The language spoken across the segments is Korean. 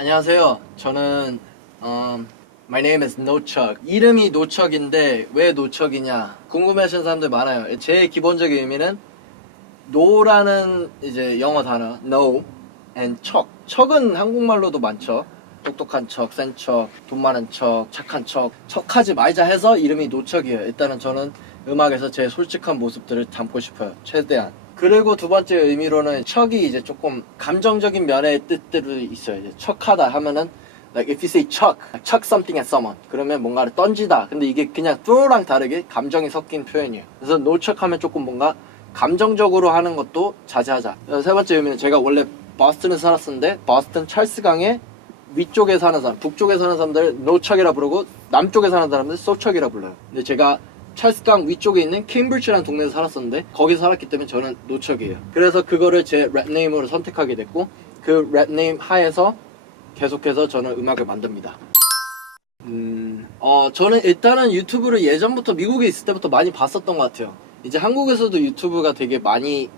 안녕하세요. 저는 My name is 노척. 이름이 노척인데 왜 노척이냐 궁금해하시는 사람들 많아요. 제 기본적인 의미는 노라는 이제 영어 단어 no and 척. 척은 한국말로도 많죠. 똑똑한 척, 센 척, 돈 많은 척, 착한 척. 척하지 말자 해서 이름이 노척이에요. 일단은 저는 음악에서 제 솔직한 모습들을 담고 싶어요. 최대한. 그리고 두 번째 의미로는 척이 이제 조금 감정적인 면의 뜻들도 있어요. 이제 척하다 하면은 like if you say chuck something at someone 그러면 뭔가를 던지다. 근데 이게 그냥 throw랑 다르게 감정이 섞인 표현이에요. 그래서 노척하면 조금 뭔가 감정적으로 하는 것도 자제하자. 세 번째 의미는 제가 원래 버스턴에 살았었는데 버스턴 찰스강의 위쪽에 사는 사람, 북쪽에 사는 사람들 노척이라 부르고 남쪽에 사는 사람들 소척이라 불러요. 근데 제가 찰스강 위쪽에 있는 케임브리지라는 동네에서 살았었는데 거기서 살았기 때문에 저는 노척이에요. 그래서 그거를 제 랩네임으로 선택하게 됐고 그 랩네임 하에서 계속해서 저는 음악을 만듭니다. 저는 일단은 유튜브를 예전부터 미국에 있을 때부터 많이 봤었던 것 같아요. 이제 한국에서도 유튜브가 되게 많이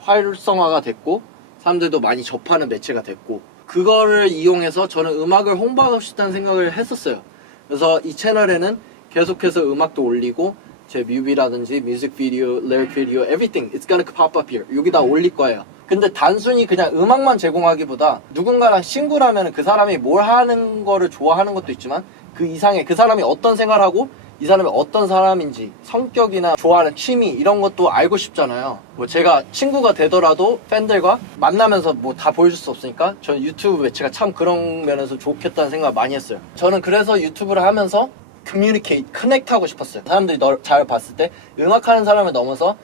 활성화가 됐고 사람들도 많이 접하는 매체가 됐고 그거를 이용해서 저는 음악을 홍보하고 싶다는 생각을 했었어요. 그래서 이 채널에는 계속해서 음악도 올리고 제 뮤비라든지 뮤직비디오, 리릭 비디오, everything it's gonna pop up here. 여기다 올릴 거예요. 근데 단순히 그냥 음악만 제공하기보다 누군가랑 친구라면 그 사람이 뭘 하는 거를 좋아하는 것도 있지만 그 이상의 그 사람이 어떤 생활을 하고 이 사람이 어떤 사람인지 성격이나 좋아하는 취미 이런 것도 알고 싶잖아요. 뭐 제가 친구가 되더라도 팬들과 만나면서 뭐 다 보여줄 수 없으니까 저는 유튜브 매체가 참 그런 면에서 좋겠다는 생각을 많이 했어요. 저는 그래서 유튜브를 하면서 communicate, connect 하고 싶었어요. 사람들이 널 잘 봤을 때 음악하는 사람을 넘어서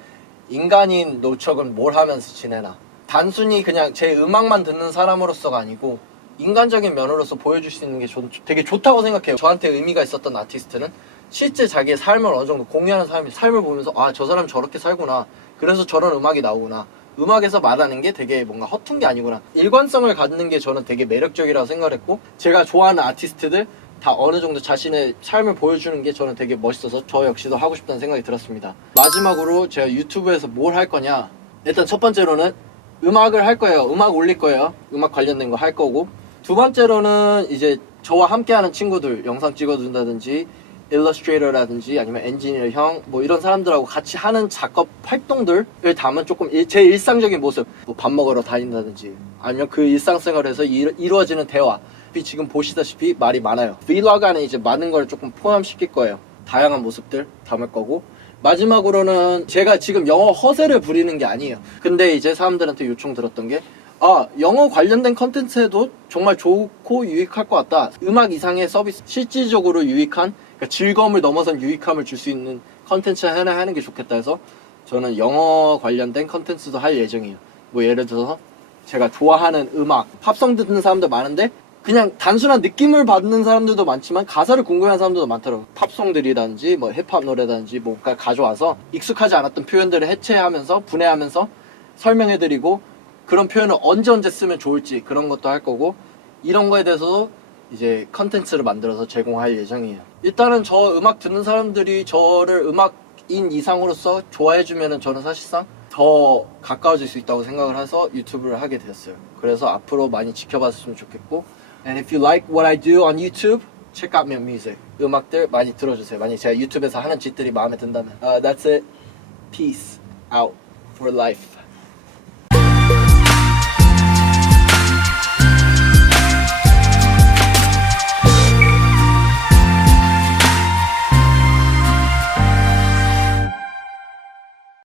인간인 노척은 뭘 하면서 지내나 단순히 그냥 제 음악만 듣는 사람으로서가 아니고 인간적인 면으로서 보여줄 수 있는 게 되게 좋다고 생각해요. 저한테 의미가 있었던 아티스트는 실제 자기의 삶을 어느 정도 공유하는 사람이 삶을 보면서 아, 저 사람 저렇게 살구나. 그래서 저런 음악이 나오구나. 음악에서 말하는 게 되게 뭔가 허튼 게 아니구나. 일관성을 갖는 게 저는 되게 매력적이라고 생각을 했고 제가 좋아하는 아티스트들 다 어느 정도 자신의 삶을 보여주는 게 저는 되게 멋있어서 저 역시도 하고 싶다는 생각이 들었습니다. 마지막으로 제가 유튜브에서 뭘 할 거냐 일단 첫 번째로는 음악을 할 거예요. 음악 올릴 거예요. 음악 관련된 거 할 거고 두 번째로는 이제 저와 함께하는 친구들 영상 찍어준다든지 일러스트레이터라든지 아니면 엔지니어 형 뭐 이런 사람들하고 같이 하는 작업 활동들을 담은 조금 제 일상적인 모습 뭐 밥 먹으러 다닌다든지 아니면 그 일상생활에서 이루어지는 대화 지금 보시다시피 말이 많아요. 브이로그 안에 이제 많은 걸 조금 포함시킬 거예요. 다양한 모습들 담을 거고 마지막으로는 제가 지금 영어 허세를 부리는 게 아니에요. 근데 이제 사람들한테 요청 들었던 게 영어 관련된 컨텐츠에도 정말 좋고 유익할 것 같다. 음악 이상의 서비스 실질적으로 유익한 그러니까 즐거움을 넘어선 유익함을 줄 수 있는 컨텐츠 하나 하는 게 좋겠다 해서 저는 영어 관련된 컨텐츠도 할 예정이에요. 뭐 예를 들어서 제가 좋아하는 음악 팝송 듣는 사람도 많은데 그냥 단순한 느낌을 받는 사람들도 많지만 가사를 궁금해하는 사람들도 많더라고요. 팝송들이라든지 뭐 힙합 노래라든지 뭔가 가져와서 익숙하지 않았던 표현들을 해체하면서 분해하면서 설명해드리고 그런 표현을 언제 쓰면 좋을지 그런 것도 할 거고 이런 거에 대해서 이제 컨텐츠를 만들어서 제공할 예정이에요. 일단은 저 음악 듣는 사람들이 저를 음악인 이상으로서 좋아해주면은 저는 사실상 더 가까워질 수 있다고 생각을 해서 유튜브를 하게 되었어요. 그래서 앞으로 많이 지켜봤으면 좋겠고 And if you like what I do on YouTube, check out my music. 음악들 많이 들어주세요. 만약 제가 유튜브에서 하는 짓들이 마음에 든다면. That's it. Peace out for life.